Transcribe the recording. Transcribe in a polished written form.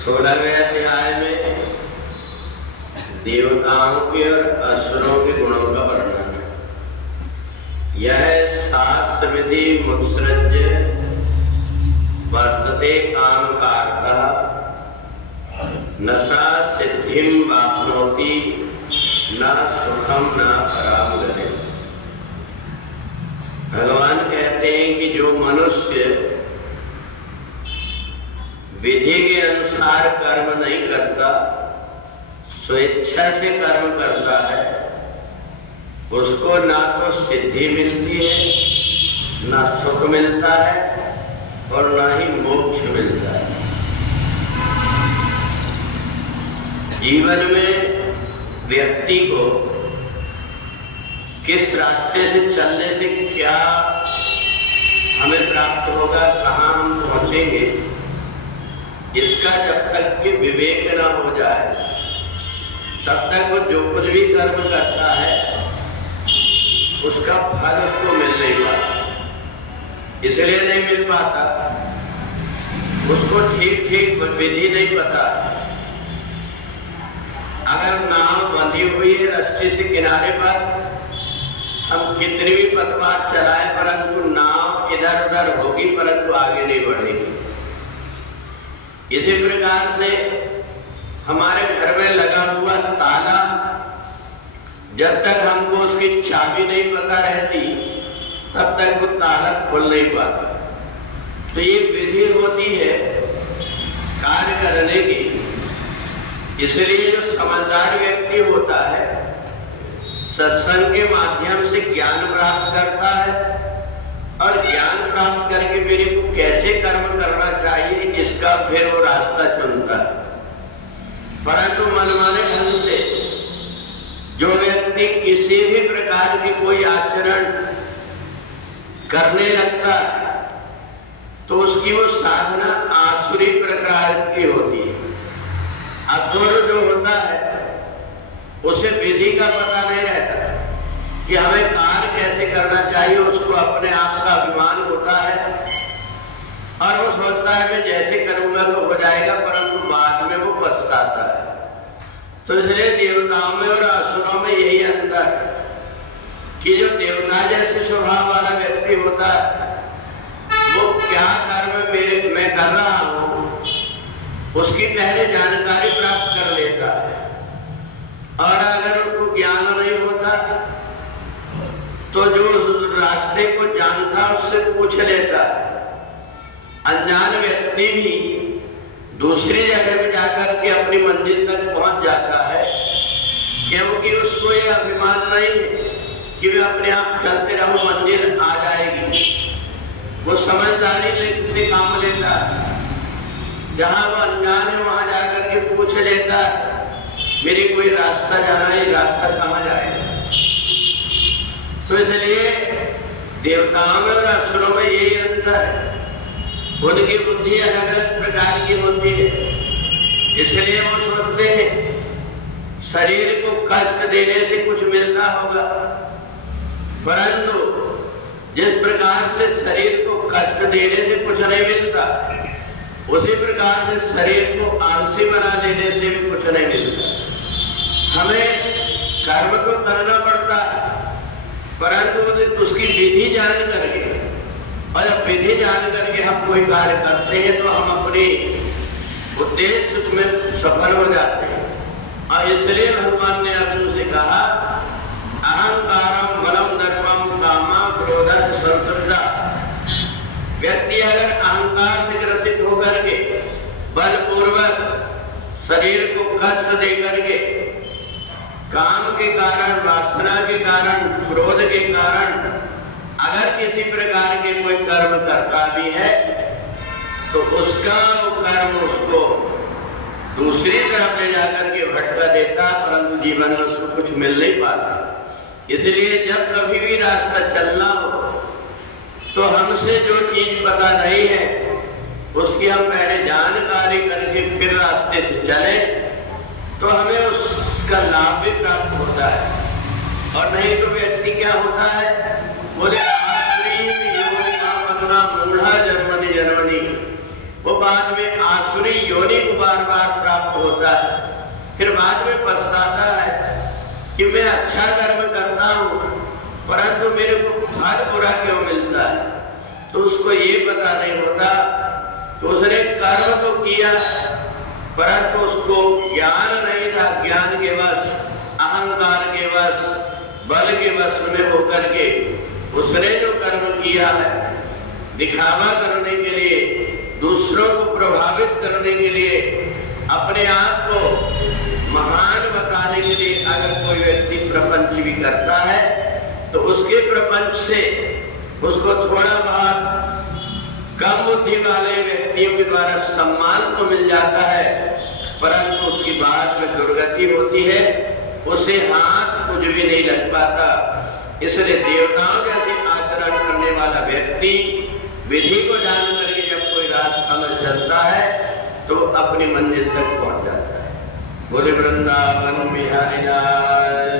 16वें अध्याय में देवताओं के और असुरों के गुणों का वर्णन है। यह शास्त्र विधि मुत्सृज वर्तते कामकारतः नशा सिद्धिं वाप्नोति न सुखम न पराम गतिम्। भगवान कहते हैं कि जो मनुष्य विधि के अनुसार कर्म नहीं करता, स्वेच्छा से कर्म करता है, उसको ना तो सिद्धि मिलती है, ना सुख मिलता है और ना ही मोक्ष मिलता है। जीवन में व्यक्ति को किस रास्ते से चलने से क्या हमें प्राप्त होगा, कहाँ हम पहुंचेंगे, इसका जब तक कि विवेक ना हो जाए तब तक वो जो कुछ भी कर्म करता है उसका फल उसको मिल नहीं पाता। इसलिए नहीं मिल पाता, उसको ठीक ठीक विधि नहीं पता। अगर नाव बंधी हुई है रस्सी से किनारे पर, हम कितनी भी पतवार चलाएं परंतु नाव इधर उधर होगी परंतु आगे नहीं बढ़ेगी। इसी प्रकार से हमारे घर में लगा हुआ ताला, जब तक हमको उसकी चाबी नहीं पता रहती तब तक वो ताला खोल नहीं पाता। तो ये विधि होती है कार्य करने की। इसलिए जो समझदार व्यक्ति होता है सत्संग के माध्यम से ज्ञान प्राप्त करता है और ज्ञान प्राप्त करके मेरे को कैसे कर्म करना चाहिए इसका फिर वो रास्ता चुनता है। परंतु मनमाने ढंग से जो व्यक्ति किसी भी प्रकार की कोई आचरण करने लगता है तो उसकी वो साधना आसुरी प्रकार की होती है। असुर जो होता है उसे विधि का पता नहीं रहता कि हमें कार्य कैसे करना चाहिए, उसको अपने आप का अभिमान होता है और वो सोचता है मैं जैसे करूंगा तो हो जाएगा, परंतु बाद में वो पछताता है। तो इसलिए देवताओं में और असुरों में यही अंतर है कि जो देवता जैसे स्वभाव वाला व्यक्ति होता है वो क्या कर्म मैं कर रहा हूं उसकी पहले जानकारी प्राप्त कर लेता है, और अगर उसको ज्ञान नहीं होता तो जो रास्ते को जानता उससे पूछ लेता है। अनजान व्यक्ति भी दूसरी जगह में जाकर के अपनी मंजिल तक पहुंच जाता है क्योंकि उसको ये अभिमान नहीं है कि मैं अपने आप चलते रहूं मंजिल आ जाएगी। वो समझदारी से काम लेता है। जहां वो अनजान है वहां जाकर के पूछ लेता है मेरी कोई रास्ता जाना है, रास्ता कहां जाएगा। तो इसलिए देवताओं में और असुरों में यही अंतर है, उनकी बुद्धि अलग अलग प्रकार की होती है। इसलिए वो सोचते हैं शरीर को कष्ट देने से कुछ मिलता होगा, परंतु जिस प्रकार से शरीर को कष्ट देने से कुछ नहीं मिलता उसी प्रकार से शरीर को आलसी बना देने से भी कुछ नहीं मिलता। हमें कर्म तो करना पड़ता है परंतु उसकी विधि जान करके, और जब विधि जान करके हम कोई कार्य करते हैं तो हम अपने उद्देश्य में सफल हो जाते हैं। और इसलिए भगवान ने अर्जुन से कहा अहंकारम बलम धर्मम कामा क्रोध संसर्गा। व्यक्ति अगर अहंकार से ग्रसित होकर के बलपूर्वक शरीर को कष्ट दे करके काम के कारण, वासना के कारण, क्रोध के कारण अगर किसी प्रकार के कोई कर्म करता भी है तो उसका वो कर्म उसको दूसरी तरफ ले जाकर के भटका देता, परंतु जीवन में उसको कुछ मिल नहीं पाता। इसलिए जब कभी भी रास्ता चलना हो तो हमसे जो चीज पता नहीं है उसकी हम पहले जानकारी करके फिर रास्ते से चले तो हमें उसका लाभ भी प्राप्त होता है। और नहीं तो व्यक्ति क्या होता है, बोले मूढ़ा जन्मनि जन्मनि वो बाद में आसुरी योनि को बार बार प्राप्त होता है, फिर बाद में पछताता है कि मैं अच्छा कर्म करता हूं परंतु मेरे को फल बुरा क्यों मिलता है। तो उसको ये पता नहीं होता तो उसने कर्म तो किया परंतु उसको ज्ञान नहीं था, ज्ञान के वश, अहंकार के वश, बल के वश में होकर के उसने जो कर्म किया है दिखावा करने के लिए, दूसरों को प्रभावित करने के लिए, अपने आप को महान बताने के लिए अगर कोई व्यक्ति प्रपंच भी करता है तो उसके प्रपंच से उसको थोड़ा बहुत कम बुद्धि वाले व्यक्तियों के द्वारा सम्मान तो मिल जाता है परंतु उसकी बाद में दुर्गति होती है, उसे हाथ कुछ भी नहीं लग पाता। इसलिए देवताओं जैसे आचरण करने वाला व्यक्ति विधि को जान करके जब कोई रास्ता में चलता है तो अपनी मंजिल तक पहुंच जाता है। बोले वृंदावन बिहारी लाल